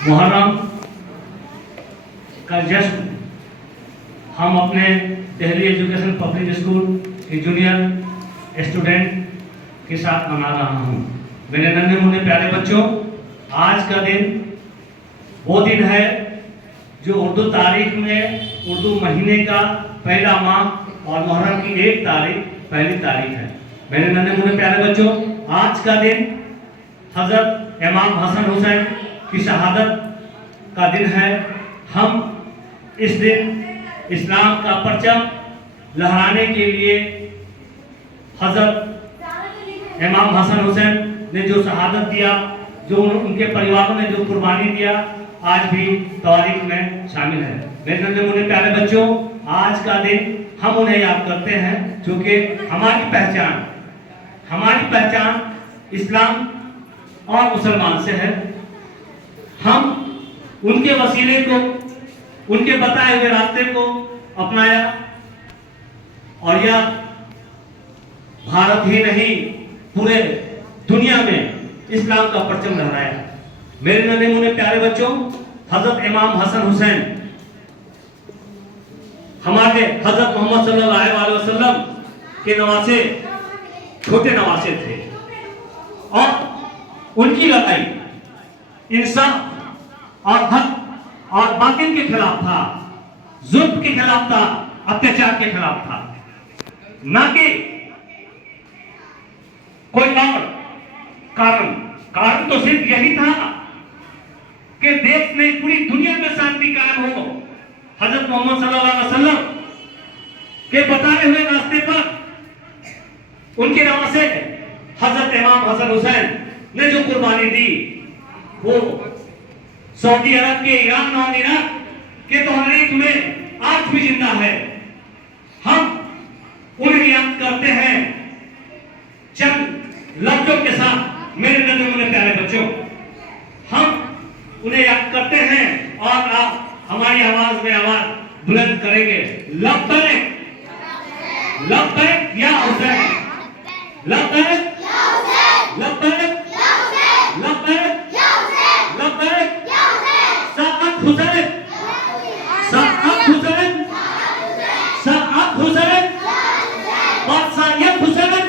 मुहर्रम का जश्न हम अपने दिल्ली एजुकेशन पब्लिक स्कूल के जूनियर स्टूडेंट के साथ मना रहा हूँ। मेरे नन्हे मुन्ने प्यारे बच्चों, आज का दिन वो दिन है जो उर्दू तारीख में उर्दू महीने का पहला माह और मुहर्रम की एक तारीख पहली तारीख है। मेरे नन्हे मुन्ने प्यारे बच्चों, आज का दिन हजरत इमाम हसन हुसैन की शहादत का दिन है। हम इस दिन इस्लाम का परचम लहराने के लिए हजरत इमाम हसन हुसैन ने जो शहादत दिया, जो उनके परिवारों ने जो कुर्बानी दिया, आज भी तारीख में शामिल है। मेरे नन्हे मुन्ने प्यारे बच्चों, आज का दिन हम उन्हें याद करते हैं क्योंकि हमारी पहचान इस्लाम और मुसलमान से है। हम उनके वसीले को, उनके बताए हुए रास्ते को अपनाया और यह भारत ही नहीं पूरे दुनिया में इस्लाम का परचम लहराया। मेरे नन्हे मुन्ने प्यारे बच्चों, हजरत इमाम हसन हुसैन हमारे हजरत मोहम्मद सल्लल्लाहु अलैहि वसल्लम के नवासे, छोटे नवासे थे और उनकी लड़ाई इंसाफ और हक और बातिल के खिलाफ था, जुल्म के खिलाफ था, अत्याचार के खिलाफ था, ना कि कोई और कारण तो सिर्फ यही था कि देश में, पूरी दुनिया में शांति कायम हो। हजरत मोहम्मद सल्लल्लाहु अलैहि वसल्लम के बताए हुए रास्ते पर उनके नवासे हजरत इमाम हसन हुसैन ने जो कुर्बानी दी, वो सऊदी अरब के, ईरान और इराक के तहरीक में आज भी जिंदा है। हम उन्हें याद करते हैं चंद लफ्जों के साथ। मेरे नन्हे मुन्ने प्यारे बच्चों, हम उन्हें याद करते हैं और आप हमारी आवाज में आवाज बुलंद करेंगे। लब्बैक लब्बैक या हुसैन, लब्बैक लब्बैक लब्बैक लब्बैक, साअत हुसैन, साअत हुसैन, साअत हुसैन, बादशाहियत हुसैन,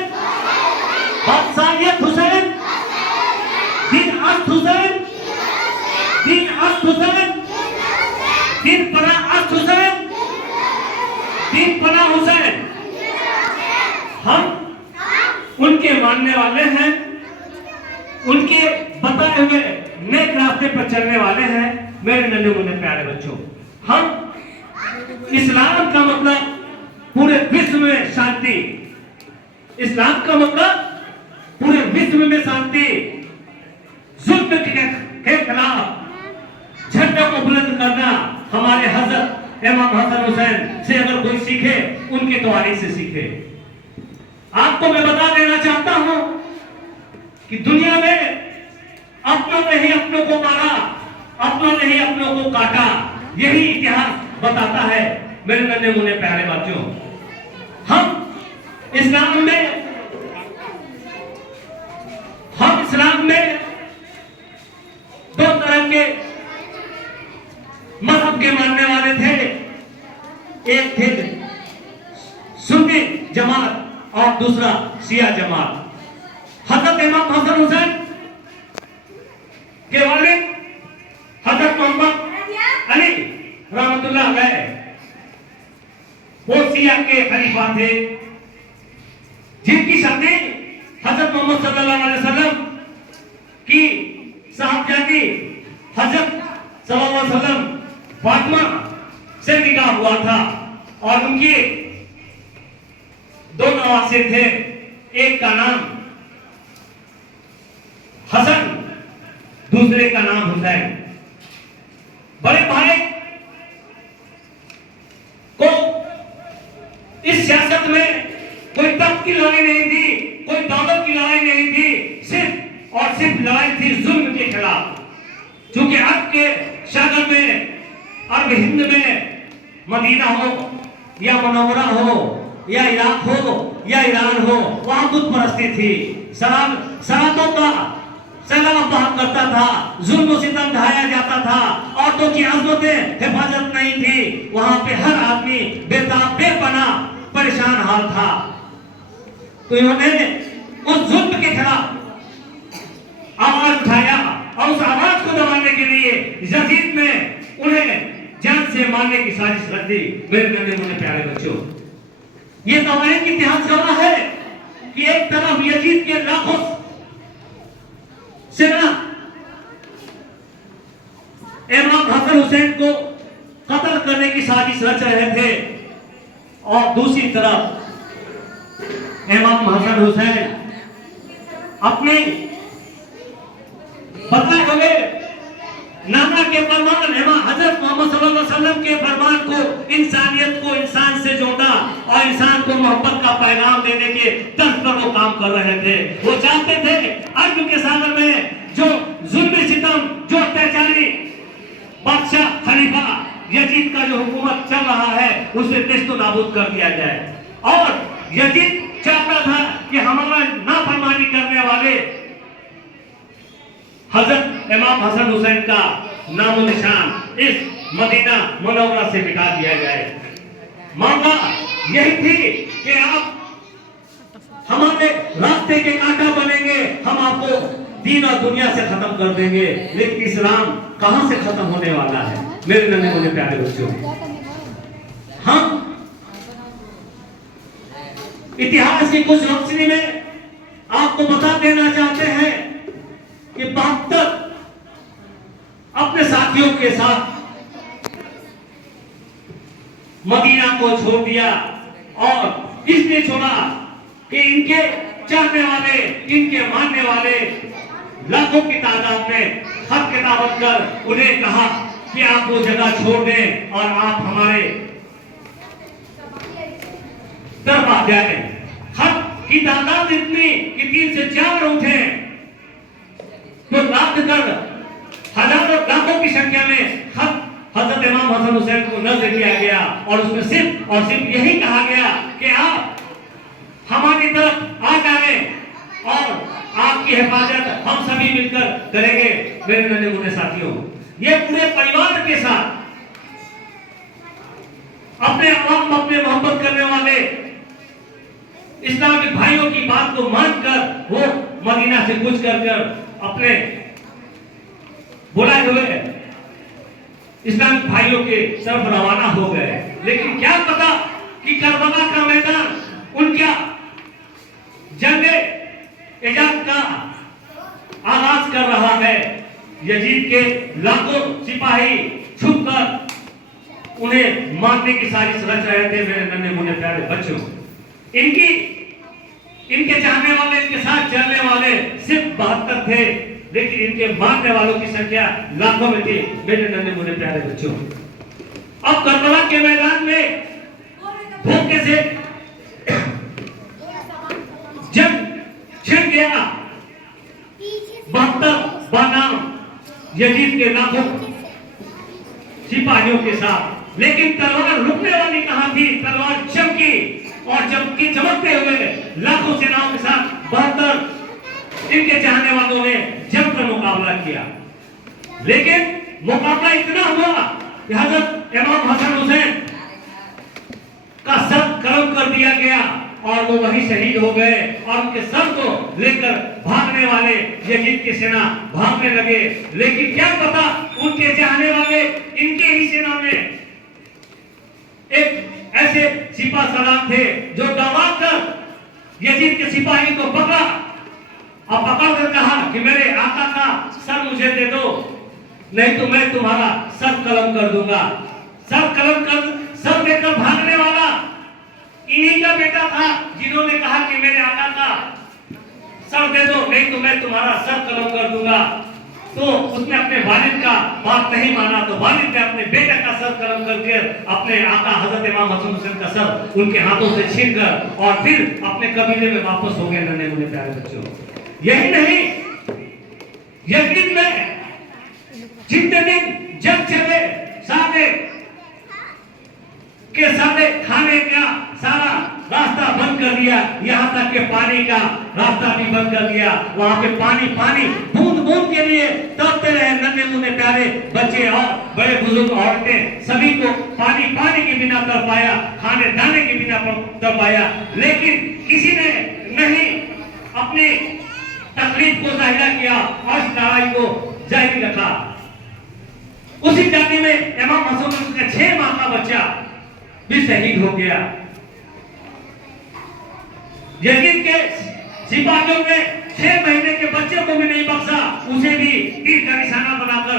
बादशाहियत हुसैन, दिन अस्त हुसैन, दिन अस्त हुसैन, दिन पनाह अस्त हुसैन, दिन पनाह हुसैन। हम उनके मानने वाले हैं, उनके बताए हुए नेक रास्ते पर चलने वाले हैं। मेरे नन्हे मुन्ने प्यारे बच्चों, हम इस्लाम का मतलब पूरे विश्व में शांति, इस्लाम का मतलब पूरे विश्व में शांति, जुल्म के खिलाफ झंडे को बुलंद करना। हमारे हजरत इमाम हसन हुसैन से अगर कोई सीखे, उनके तवारीख से सीखे। आपको मैं बता देना चाहता हूं कि दुनिया में अपनों ने ही अपनों को मारा, अपनों ने ही अपनों को काटा, यही इतिहास बताता है। मेरे नन्हे मुन्ने प्यारे बच्चों, हम इस्लाम में दो तरह के मजहब के मानने वाले थे। एक थे सुन्नी जमात और दूसरा शिया जमात। हजरत इमाम हसन हुसैन के वालिद हजरत मोहम्मद अली रहमतुल्लाह अलैह, वो शिया के खलीफा थे, जिनकी शादी हजरत मोहम्मद सल्लल्लाहु अलैहि वसल्लम की साहबजादी हजरत सल्लल्लाहु अलैहि वसल्लम फातिमा से निकाह हुआ था और उनके दो नवासे थे। एक का नाम हसन, दूसरे का नाम हुसैन। बड़े भाई को इस सियासत में कोई तख्त की लड़ाई नहीं थी, कोई दौलत की लड़ाई नहीं थी, सिर्फ और सिर्फ लड़ाई थी जुल्म के खिलाफ। क्योंकि अब के शागर में, अरब हिंद में, मदीना हो या मुनव्वरा हो या इराक हो या ईरान हो, वहां बुत परस्ती थी, शराबों का सैलाब बहा करता था, जुल्म सितम ढाया जाता था, औरतों की अजमतें हिफाजत नहीं थी, वहां पे हर आदमी बेताब बेपना परेशान हाल था। तो इन्होंने उस जुल्म के खिलाफ आवाज उठाया और उस आवाज को दबाने के लिए यजीद ने उन्हें जान से मारने की साजिश रच दी। मेरे नन्हे मुन्ने प्यारे बच्चों, ये तवारीख की इतिहास गवाह है कि एक तरफ यजीद के लाखों सेना इमाम हसन हुसैन को कत्ल करने की साजिश रच रहे थे और दूसरी तरफ इमाम हसन हुसैन अपने बदले हुए नाना के फरमान हजरत मोहम्मद सल्लल्लाहु अलैहि वसल्लम के फरमान को, इंसानियत को इंसान से जोड़ा और इंसान को मोहब्बत का पैगाम देने के तर्ज पर वो काम कर रहे थे। वो चाहते थे अर्ज के सागर में जो जुल्म सितम, जो अत्याचारी बादशाह खलीफा यजीद का जो हुकूमत चल रहा है उसे नेस्तो नाबूद कर दिया जाए। और यजीद चाहता था कि हमारा नाफरमानी करने वाले हजरत इमाम हसन हुसैन का नामो निशान इस मदीना मुनव्वरा से मिटा दिया जाए। मांगा यही थी कि आप हमारे रास्ते के कांटा बनेंगे, हम आपको दीन और दुनिया से खत्म कर देंगे। लेकिन इस्लाम कहां से खत्म होने वाला है मेरे नन्हे मुन्ने प्यारे बच्चों? हम इतिहास की कुछ रोशनी में आपको बता देना चाहते हैं कि 72 अपने साथियों के साथ मदीना को छोड़ दिया और इसलिए छोड़ा कि इनके चाहने वाले, इनके मानने वाले लाखों की तादाद में खत किताबत कर उन्हें कहा कि आप वो जगह छोड़ दें और आप हमारे तरफ आ जाए। खत की तादाद इतनी कि 3 से 4 उठे तो लाख कर हजारों लाखों की संख्या में खत हजरत इमाम हसन हुसैन को नजर किया गया और उसमें सिर्फ और सिर्फ यही कहा गया कि आप हमारी तरफ आ जाए और आपकी हिफाजत हम सभी मिलकर करेंगे। मेरे नन्हे मुन्ने साथियों, ये पूरे परिवार के साथ अपने आवाम अपने मोहब्बत करने वाले इस्लामिक भाइयों की बात को मानकर वो मदीना से कूच कर अपने बुलाए हुए इस्लामिक भाइयों के तरफ रवाना हो गए। लेकिन क्या पता कि करबला का मैदान उनका जंगे इजाद का आगाज कर रहा है। यजीद के लाखों सिपाही छुपकर उन्हें मारने की साजिश रच रहे थे। मेरे नन्हे मुन्ने प्यारे बच्चों, इनके चाहने वाले, इनके साथ चलने वाले सिर्फ 72 थे, लेकिन इनके मारने वालों की संख्या लाखों में थी। मेरे नन्हे मुन्ने प्यारे बच्चों, अब करबला के मैदान में धोखे से जब छिड़ गया 72 बनाम यजीद के लाखों सिपाहियों के साथ। लेकिन तलवार रुकने वाली कहां थी? तलवार चमकी और चमकते हुए लाखों सेनाओं के साथ 72 इनके चाहने वालों ने जमकर मुकाबला किया। लेकिन मुकाबला इतना हुआ कि हजरत इमाम हसन हुसैन का सर कलम कर दिया गया और वो वहीं शहीद हो गए और उनके सर को लेकर भागने वाले यजीद की सेना भागने लगे। लेकिन क्या पता उनके चाहने वाले इनके ही सेना में एक ऐसे सिपा सलाम थे जो दबा कर यजीद के सिपाही को पकड़ा और पकड़कर कहा कि मेरे आका का सर मुझे दे दो, नहीं तो मैं तुम्हारा सर कलम कर दूंगा। सर देकर भागने वाला इन्हीं का बेटा था जिन्होंने कहा कि मेरे आका का सर दे दो, नहीं तो मैं तुम्हारा सर कलम कर दूंगा। तो उसने अपने वालिद का बात नहीं माना, तो वालिद ने अपने बेटे का सर कलम करके अपने आका हजरत इमाम हसन हुसैन का सर उनके हाथों से छीन कर और फिर अपने कबीले में वापस हो गए। नन्हे मुन्ने प्यारे बच्चों, यही नहीं, यजीद में जितने दिन जंग चले सारे खाने का सारा रास्ता बंद कर दिया, यहाँ तक के पानी का रास्ता भी बंद कर दिया। वहां पे पानी बूंद बूंद के लिए तड़पते रहे मुन्ने प्यारे बच्चे और बड़े बुजुर्ग औरतें सभी को पानी के बिना तड़पाया, खाने दाने के बिना तड़पाया, लेकिन किसी ने नहीं अपनी तकलीफ को जाहिर किया और इस लड़ाई को जारी रखा। उसी जाति में इमाम हसन का 6 माह का बच्चा भी शहीद हो गया। यजीद के सिपाहियों ने 6 महीने के बच्चे को भी नहीं बख्शा, उसे भी तीर का निशाना बनाकर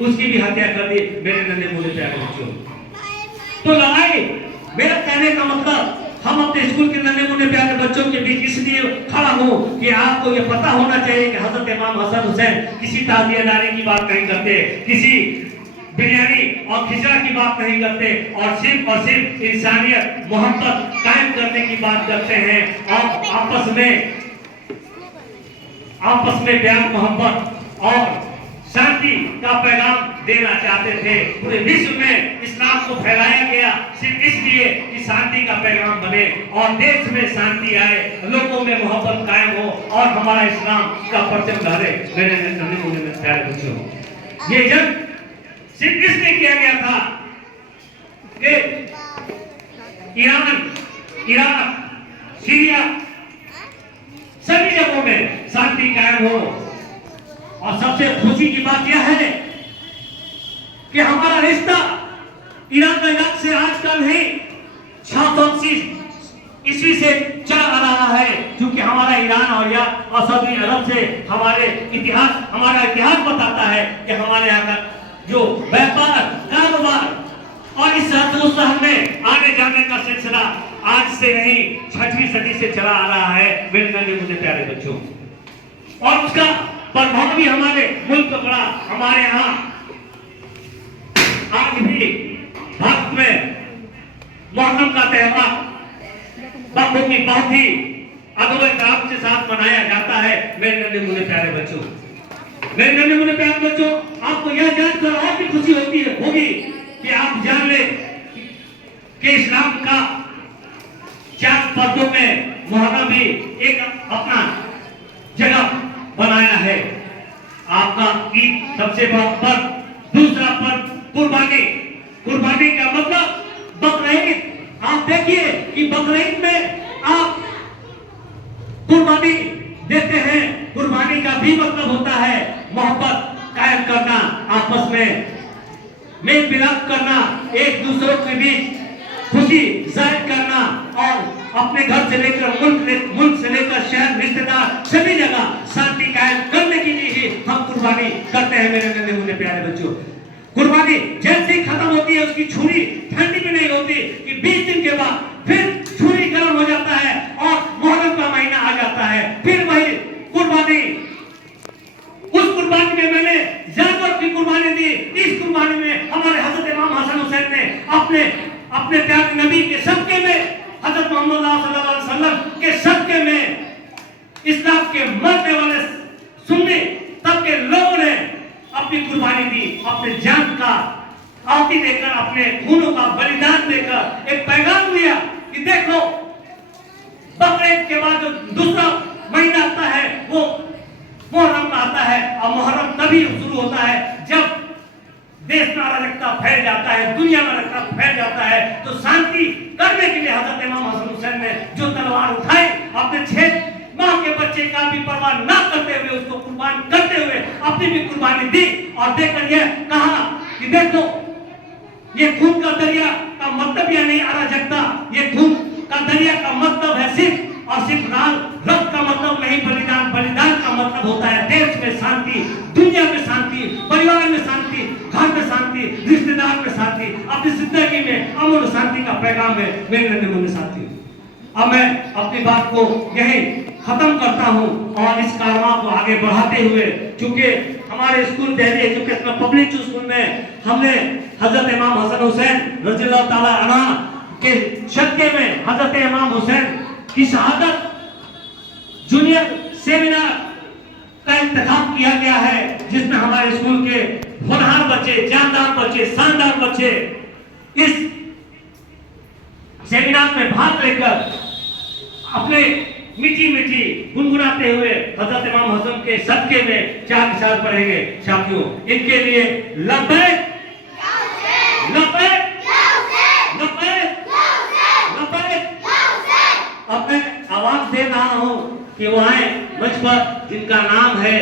उसकी भी हत्या कर दी। मेरे नन्हे मुन्ने प्यारे बच्चों, तो लड़ाई, मेरा कहने का मतलब हम अपने स्कूल के नन्हे मुन्ने प्यारे बच्चों के बीच इसलिए खड़ा हूं कि आपको ये पता होना चाहिए कि हजरत इमाम हसन हुसैन किसी ताज़ियादारी की बात नहीं करते, किसी बिरयानी और खिचड़ा की बात नहीं करते, और सिर्फ इंसानियत मोहब्बत कायम करने की बात करते हैं, और आपस में प्यार मोहब्बत और शांति का पैगाम देना चाहते थे। पूरे विश्व में इस्लाम को फैलाया गया सिर्फ इसलिए कि शांति का पैगाम बने और देश में शांति आए, लोगों में मोहब्बत कायम हो और हमारा इस्लाम का परचम लहरे। मेरे नन्हे मुन्ने प्यारे बच्चों, ये जंग सिर्फ इसलिए किया गया था कि ईरान, इराक, सीरिया सभी जगहों में शांति कायम हो। और सबसे खुशी की बात यह है कि हमारा रिश्ता ईरान का इराक से आजकल नहीं 680 ईस्वी से चला आ रहा है, क्योंकि हमारा ईरान और इराक और सऊदी अरब से हमारा इतिहास बताता है कि हमारे यहाँ का जो व्यापार, कारोबार और इस शहर में आने जाने का सिलसिला आज से नहीं 6वीं सदी से चला आ रहा है। मेरे नन्हे मुन्ने प्यारे बच्चों, और उसका प्रभाव भी हमारे मुल्क पर पड़ा। हमारे यहाँ आज भी भारत में मुहर्रम का त्योहार बहुत ही अदब के साथ मनाया जाता है। मेरे नन्हे मुन्ने प्यारे बच्चों, मेरे नन्हे मुन्ने प्यारे बच्चों, आपको यह जानकर और भी खुशी होगी कि आप जान ले कि इस्लाम का 4 पर्दों में मुहर्रम भी एक अपना जगह बनाया है। आपका ईद सबसे बड़ा पर्व, दूसरा पर्व कुर्बानी का मतलब बकरीद। आप देखिए कि बकरीद में आप कुर्बानी देते हैं, कुर्बानी का भी मतलब होता है मोहब्बत कायम करना, आपस में मेल मिलाप करना, एक दूसरों के बीच खुशी जाहिर करना, और अपने घर से लेकर मुल्क से लेकर शहर, रिश्तेदार सभी जगह शांति कायम करने के लिए ही हम कुर्बानी करते हैं। मेरे नन्हे मुन्ने प्यारे बच्चों, कुर्बानी जैसे ही खत्म होती है उसकी छुरी ठंडी भी नहीं होती कि 20 दिन के बाद फिर छुरी गर्म हो जाता है और मुहर्रम का महीना आ जाता है, फिर वही कुर्बानी। उस कुर्बानी में मैंने जानवर की कुर्बानी दी, इस कुर्बानी में हमारे हजरत इमाम हसन हुसैन ने अपने प्यारे नबी के सदके में, हजरत मोहम्मद सल्लल्लाहु अलैहि वसल्लम के सदके में, इस्लाम के मरने वाले सुन्नी तब के लोगों ने अपनी कुर्बानी दी, अपने जान का आहुति देकर, अपने खूनों का बलिदान देकर एक पैगाम दिया कि देखो बकरीद के बाद जो दूसरा महीना आता है वो मुहर्रम का आता है, और मुहर्रम तभी शुरू होता है जब देश में अराजकता फैल जाता है, दुनिया में अराजकता फैल जाता है। तो शांति करने के लिए हजरत इमाम हसन हुसैन ने जो तलवार उठाई, अपने 6 माह के बच्चे का भी परवाह न करते हुए, उसको कुर्बान करते हुए अपनी भी कुर्बानी दी, और देखकर यह कहा कि देखो ये खून का दरिया का मतलब यह नहीं अराजकता, ये खून का दरिया का मतलब है सिर्फ और सिर्फ रक्त का मतलब नहीं, बलिदान का मतलब होता है देश में शांति, दुनिया में शांति, परिवार में शांति, घर में शांति, रिश्तेदार में शांति, अपनी जिंदगी में अमन शांति का पैगाम है। मेरे नन्हे मुन्ने साथियों, अब मैं अपनी बात को यही खत्म करता हूं और इस कारवां को आगे बढ़ाते हुए, चूंकि हमारे school Delhi educational public school में हमने हजरत इमाम हसन हुसैन रज़ियल्लाहु ताला अन्हु के सदके में हजरत इमाम हुसैन की शहादत जूनियर सेमिनार का इंतखाब किया गया है, जिसमें हमारे स्कूल के होनहार बच्चे, जानदार बच्चे, शानदार बच्चे इस सेमिनार में भाग लेकर अपने मीठी मीठी गुनगुनाते हुए हजरत इमाम हसन के सदके में चार मिसाल पढ़ेंगे साथियों। इनके लिए लब्बैक लब्बैक लब्बैक लब्बैक। अब मैं आवाज दे रहा हूं कि वो आए मंच पर जिनका नाम है